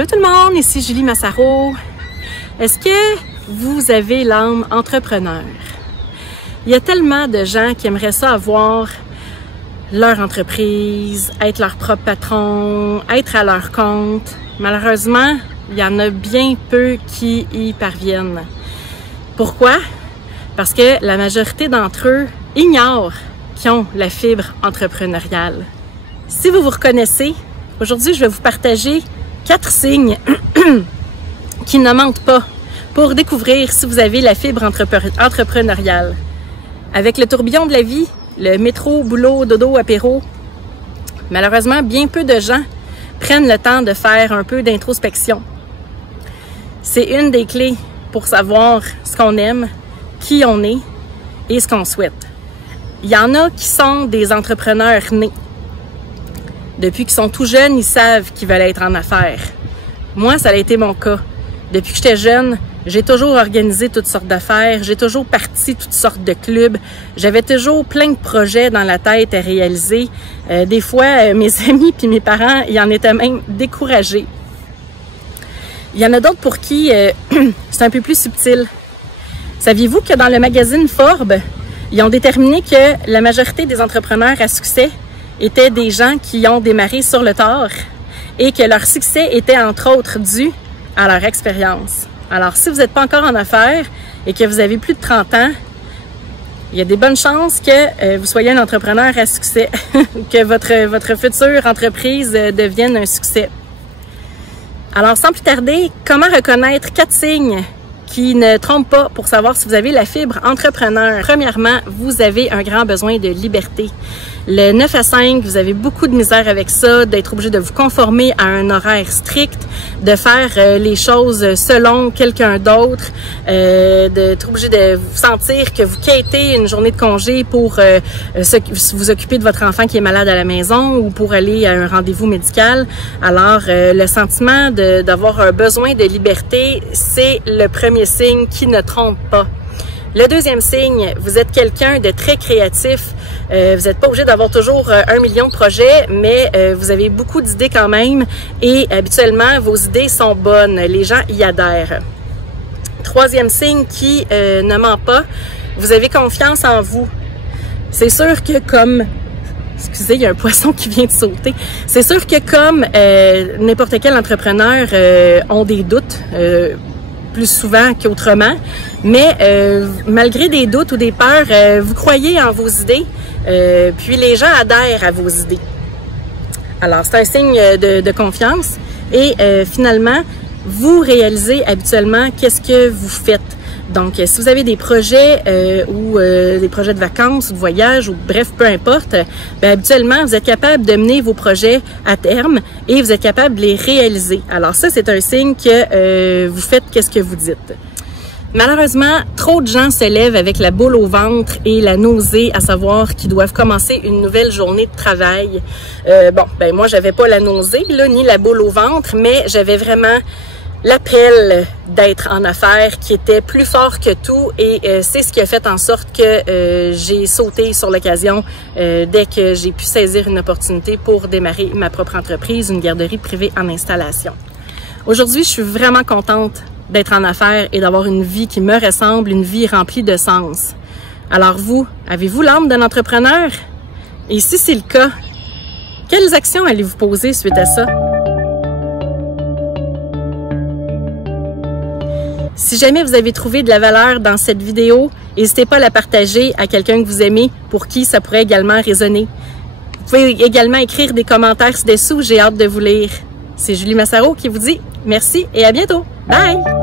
Allô tout le monde, ici Julie Massaro. Est-ce que vous avez l'âme entrepreneur? Il y a tellement de gens qui aimeraient ça avoir leur entreprise, être leur propre patron, être à leur compte. Malheureusement, il y en a bien peu qui y parviennent. Pourquoi? Parce que la majorité d'entre eux ignorent qu'ils ont la fibre entrepreneuriale. Si vous vous reconnaissez, aujourd'hui, je vais vous partager 4 signes qui ne mentent pas pour découvrir si vous avez la fibre entrepreneuriale. Avec le tourbillon de la vie, le métro, boulot, dodo, apéro, malheureusement, bien peu de gens prennent le temps de faire un peu d'introspection. C'est une des clés pour savoir ce qu'on aime, qui on est et ce qu'on souhaite. Il y en a qui sont des entrepreneurs nés. Depuis qu'ils sont tout jeunes, ils savent qu'ils veulent être en affaires. Moi, ça a été mon cas. Depuis que j'étais jeune, j'ai toujours organisé toutes sortes d'affaires, j'ai toujours parti toutes sortes de clubs, j'avais toujours plein de projets dans la tête à réaliser. Des fois, mes amis puis mes parents, ils en étaient même découragés. Il y en a d'autres pour qui c'est un peu plus subtil. Saviez-vous que dans le magazine Forbes, ils ont déterminé que la majorité des entrepreneurs à succès étaient des gens qui ont démarré sur le tard et que leur succès était entre autres dû à leur expérience. Alors, si vous n'êtes pas encore en affaires et que vous avez plus de 30 ans, il y a des bonnes chances que vous soyez un entrepreneur à succès, que votre future entreprise devienne un succès. Alors, sans plus tarder, comment reconnaître 4 signes qui ne trompent pas pour savoir si vous avez la fibre entrepreneur? Premièrement, vous avez un grand besoin de liberté. Le 9 à 5, vous avez beaucoup de misère avec ça, d'être obligé de vous conformer à un horaire strict, de faire les choses selon quelqu'un d'autre, d'être obligé de vous sentir que vous quittez une journée de congé pour vous occuper de votre enfant qui est malade à la maison ou pour aller à un rendez-vous médical. Alors, le sentiment d'avoir un besoin de liberté, c'est le premier signe qui ne trompe pas. Le deuxième signe, vous êtes quelqu'un de très créatif. Vous n'êtes pas obligé d'avoir toujours 1 million de projets, mais vous avez beaucoup d'idées quand même et habituellement, vos idées sont bonnes. Les gens y adhèrent. Troisième signe qui ne ment pas, vous avez confiance en vous. C'est sûr que comme... Excusez, il y a un poisson qui vient de sauter. C'est sûr que comme n'importe quel entrepreneur ont des doutes, plus souvent qu'autrement, mais malgré des doutes ou des peurs, vous croyez en vos idées, puis les gens adhèrent à vos idées. Alors, c'est un signe de confiance et finalement, vous réalisez habituellement qu'est-ce que vous faites. Donc, si vous avez des projets ou des projets de vacances ou de voyage ou bref, peu importe, bien, habituellement, vous êtes capable de mener vos projets à terme et vous êtes capable de les réaliser. Alors ça, c'est un signe que vous faites qu'est-ce que vous dites. Malheureusement, trop de gens se lèvent avec la boule au ventre et la nausée à savoir qu'ils doivent commencer une nouvelle journée de travail. Moi, j'avais pas la nausée, là, ni la boule au ventre, mais j'avais vraiment l'appel d'être en affaires qui était plus fort que tout et c'est ce qui a fait en sorte que j'ai sauté sur l'occasion dès que j'ai pu saisir une opportunité pour démarrer ma propre entreprise, une garderie privée en installation. Aujourd'hui, je suis vraiment contente d'être en affaires et d'avoir une vie qui me ressemble, une vie remplie de sens. Alors vous, avez-vous l'âme d'un entrepreneur? Et si c'est le cas, quelles actions allez-vous poser suite à ça? Si jamais vous avez trouvé de la valeur dans cette vidéo, n'hésitez pas à la partager à quelqu'un que vous aimez pour qui ça pourrait également résonner. Vous pouvez également écrire des commentaires ci-dessous, j'ai hâte de vous lire. C'est Julie Massaro qui vous dit merci et à bientôt. Bye!